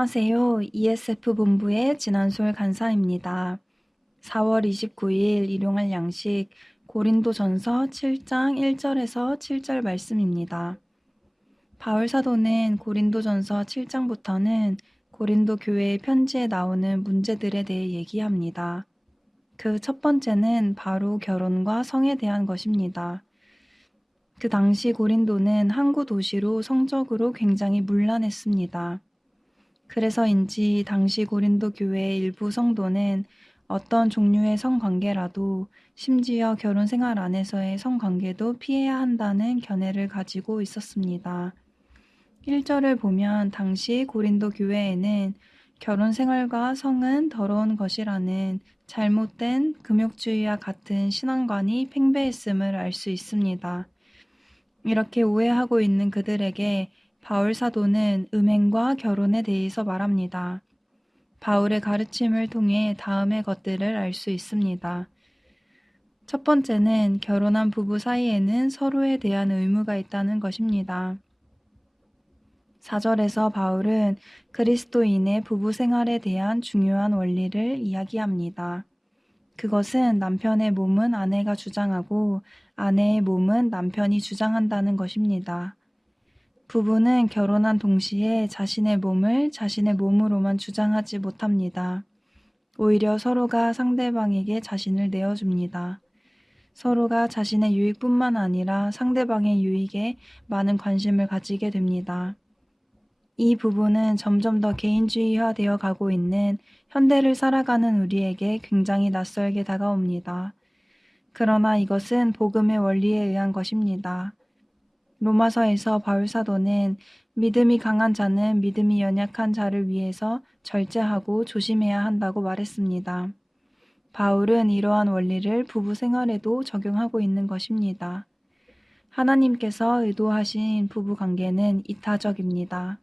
안녕하세요. ESF 본부의 진한솔 간사입니다. 4월 29일 일용할 양식 고린도전서 7장 1절에서 7절 말씀입니다. 바울 사도는 고린도전서 7장부터는 고린도 교회의 편지에 나오는 문제들에 대해 얘기합니다. 그 첫 번째는 바로 결혼과 성에 대한 것입니다. 그 당시 고린도는 항구 도시로 성적으로 굉장히 문란했습니다. 그래서인지 당시 고린도 교회의 일부 성도는 어떤 종류의 성관계라도 심지어 결혼 생활 안에서의 성관계도 피해야 한다는 견해를 가지고 있었습니다. 1절을 보면 당시 고린도 교회에는 결혼 생활과 성은 더러운 것이라는 잘못된 금욕주의와 같은 신앙관이 팽배했음을 알 수 있습니다. 이렇게 오해하고 있는 그들에게 바울 사도는 음행과 결혼에 대해서 말합니다. 바울의 가르침을 통해 다음의 것들을 알 수 있습니다. 첫 번째는 결혼한 부부 사이에는 서로에 대한 의무가 있다는 것입니다. 4절에서 바울은 그리스도인의 부부 생활에 대한 중요한 원리를 이야기합니다. 그것은 남편의 몸은 아내가 주장하고 아내의 몸은 남편이 주장한다는 것입니다. 부부는 결혼한 동시에 자신의 몸을 자신의 몸으로만 주장하지 못합니다. 오히려 서로가 상대방에게 자신을 내어줍니다. 서로가 자신의 유익뿐만 아니라 상대방의 유익에 많은 관심을 가지게 됩니다. 이 부분은 점점 더 개인주의화 되어 가고 있는 현대를 살아가는 우리에게 굉장히 낯설게 다가옵니다. 그러나 이것은 복음의 원리에 의한 것입니다. 로마서에서 바울 사도는 믿음이 강한 자는 믿음이 연약한 자를 위해서 절제하고 조심해야 한다고 말했습니다. 바울은 이러한 원리를 부부 생활에도 적용하고 있는 것입니다. 하나님께서 의도하신 부부 관계는 이타적입니다.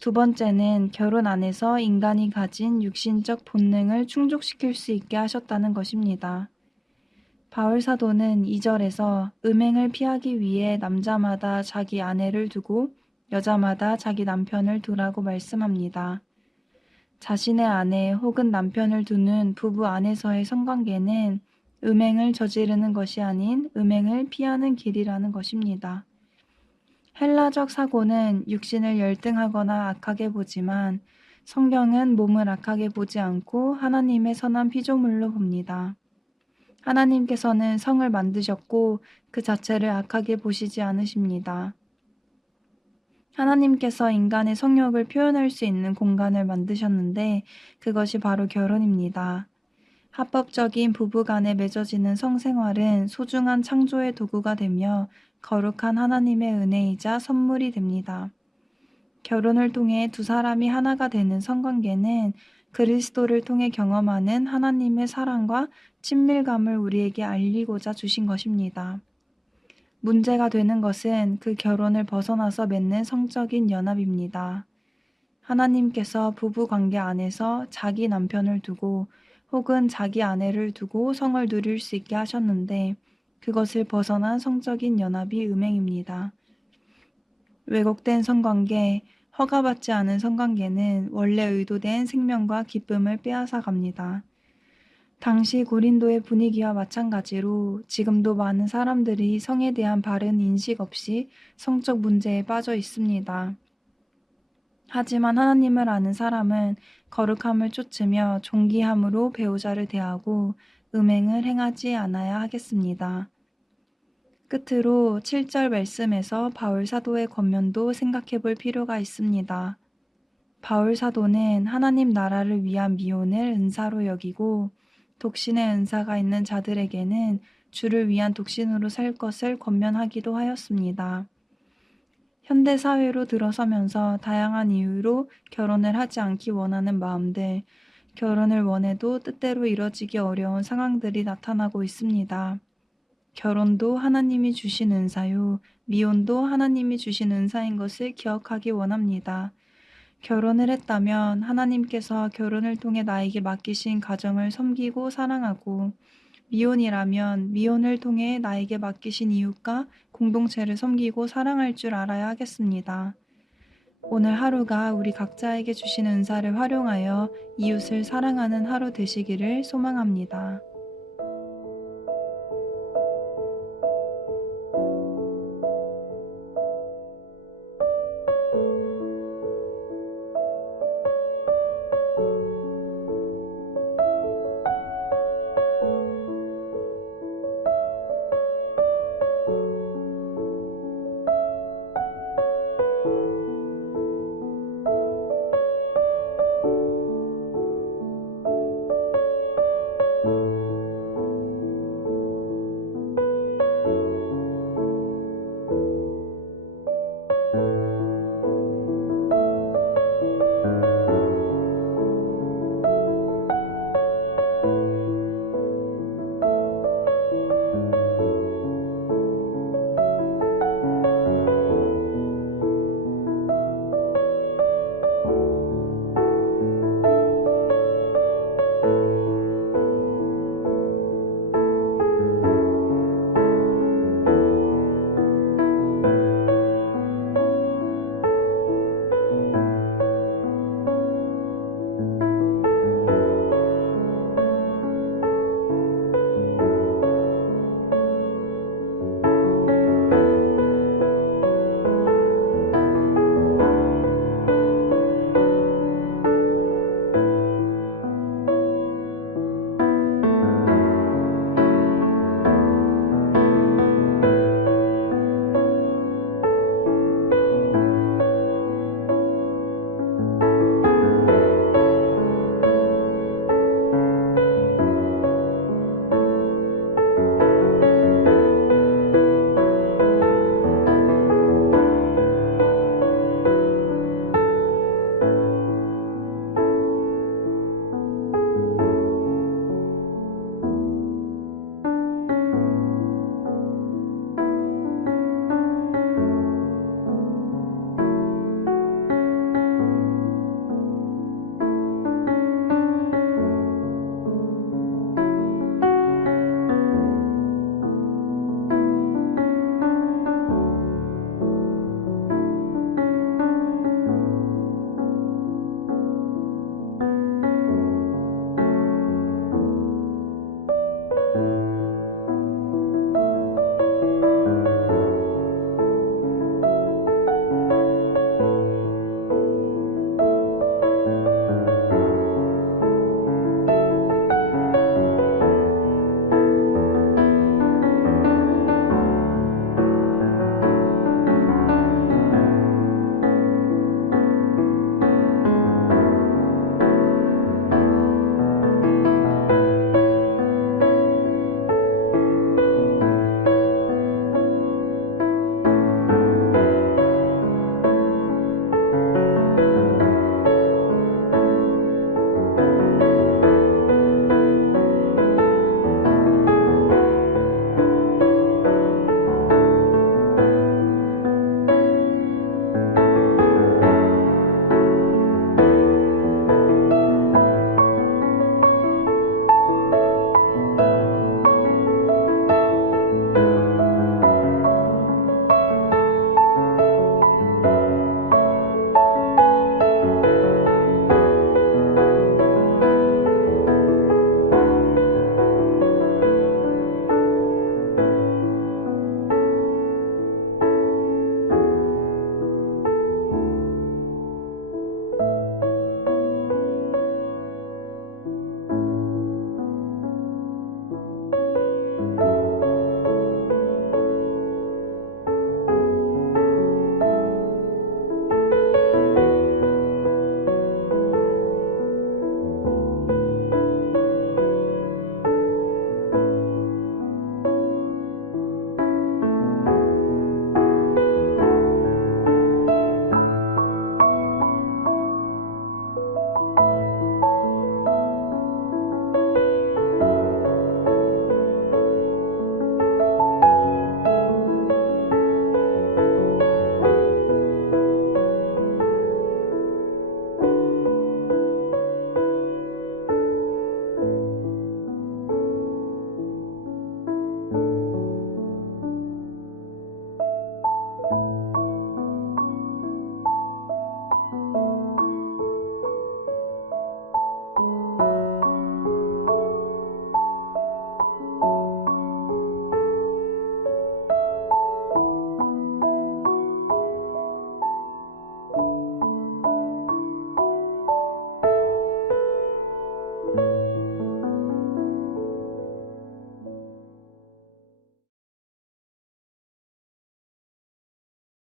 두 번째는 결혼 안에서 인간이 가진 육신적 본능을 충족시킬 수 있게 하셨다는 것입니다. 바울 사도는 2절에서 음행을 피하기 위해 남자마다 자기 아내를 두고 여자마다 자기 남편을 두라고 말씀합니다. 자신의 아내 혹은 남편을 두는 부부 안에서의 성관계는 음행을 저지르는 것이 아닌 음행을 피하는 길이라는 것입니다. 헬라적 사고는 육신을 열등하거나 악하게 보지만 성경은 몸을 악하게 보지 않고 하나님의 선한 피조물로 봅니다. 하나님께서는 성을 만드셨고 그 자체를 악하게 보시지 않으십니다. 하나님께서 인간의 성욕을 표현할 수 있는 공간을 만드셨는데 그것이 바로 결혼입니다. 합법적인 부부간에 맺어지는 성생활은 소중한 창조의 도구가 되며 거룩한 하나님의 은혜이자 선물이 됩니다. 결혼을 통해 두 사람이 하나가 되는 성관계는 그리스도를 통해 경험하는 하나님의 사랑과 친밀감을 우리에게 알리고자 주신 것입니다. 문제가 되는 것은 그 결혼을 벗어나서 맺는 성적인 연합입니다. 하나님께서 부부 관계 안에서 자기 남편을 두고 혹은 자기 아내를 두고 성을 누릴 수 있게 하셨는데 그것을 벗어난 성적인 연합이 음행입니다. 왜곡된 성관계, 허가받지 않은 성관계는 원래 의도된 생명과 기쁨을 빼앗아 갑니다. 당시 고린도의 분위기와 마찬가지로 지금도 많은 사람들이 성에 대한 바른 인식 없이 성적 문제에 빠져 있습니다. 하지만 하나님을 아는 사람은 거룩함을 쫓으며 존귀함으로 배우자를 대하고 음행을 행하지 않아야 하겠습니다. 끝으로 7절 말씀에서 바울 사도의 권면도 생각해 볼 필요가 있습니다. 바울 사도는 하나님 나라를 위한 미혼을 은사로 여기고 독신의 은사가 있는 자들에게는 주를 위한 독신으로 살 것을 권면하기도 하였습니다. 현대 사회로 들어서면서 다양한 이유로 결혼을 하지 않기 원하는 마음들, 결혼을 원해도 뜻대로 이뤄지기 어려운 상황들이 나타나고 있습니다. 결혼도 하나님이 주신 은사요, 미혼도 하나님이 주신 은사인 것을 기억하기 원합니다. 결혼을 했다면 하나님께서 결혼을 통해 나에게 맡기신 가정을 섬기고 사랑하고, 미혼이라면 미혼을 통해 나에게 맡기신 이웃과 공동체를 섬기고 사랑할 줄 알아야 하겠습니다. 오늘 하루가 우리 각자에게 주신 은사를 활용하여 이웃을 사랑하는 하루 되시기를 소망합니다.